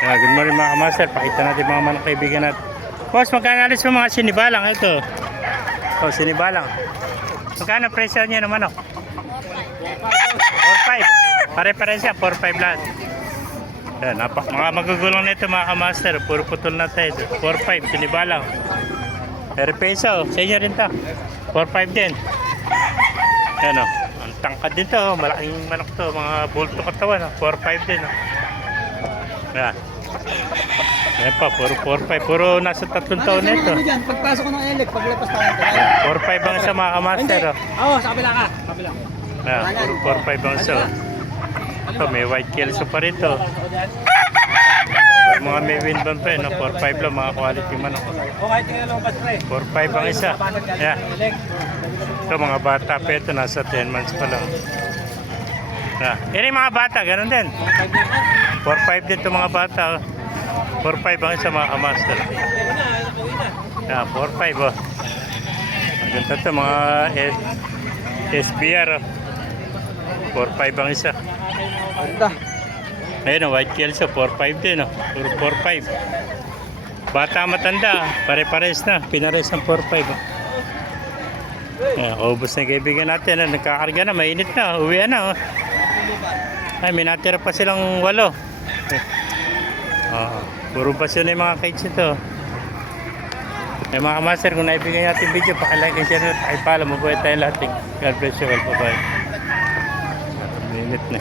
Good morning mga kamaster. Pakita natin mga manok kaibigan natin. Boss, magkano alis mo mga sinibalang? Ito. Oh, sinibalang. Magkano presyo niya ng manok? 4-5. Pare-pare siya, 4-5 lahat. Yan, mga magugulong nito mga kamaster. Puro putol na tayo. 4-5, sinibalang. Per peso, sa inyo rin to. 4-5 din. Yan o. Ang tangkad din to. Malaking manok to. Mga bulto katawan. 4-5 din. Yan. Yan pa, puro 4-5. Puro nasa 3 taon na ito. Pagpasok ko ng elek, paglapas tayo. 4-5 ang isa mga kamaster. Oo, sa kabila ka. Kabila. Yan, puro 4-5 ang isa. Ito, may white kelso pa rito. Mga may winban pa yun, 4-5 lang mga quality manok. Okay, tingnan lang bas pre. 4-5 ang isa. Yan. Ito mga bata pa ito, nasa 10 months pa lang. Yan. Yan yung mga bata, ganun din. 4-5 din ito mga bata. 4-5 ang isa mga kamaster. Yan, 4-5 oh. Maganda ito mga SBR oh. 4-5 ang isa. Ganda. Ayun, white kelso, 4-5 din, puro 4-5. Bata matanda, pare-pares na, pinares ng 4-5. Ubus na kaibigan natin, nagkakarga na, mainit na, uwi na. Ay, may natira pa silang 8. Puro basyo na yung mga kites ito. Mga kamaster, kung naibigay natin video, pakilike and share, pakipala, mabuhay tayo lahat. God bless you all, bye-bye. Mainit na.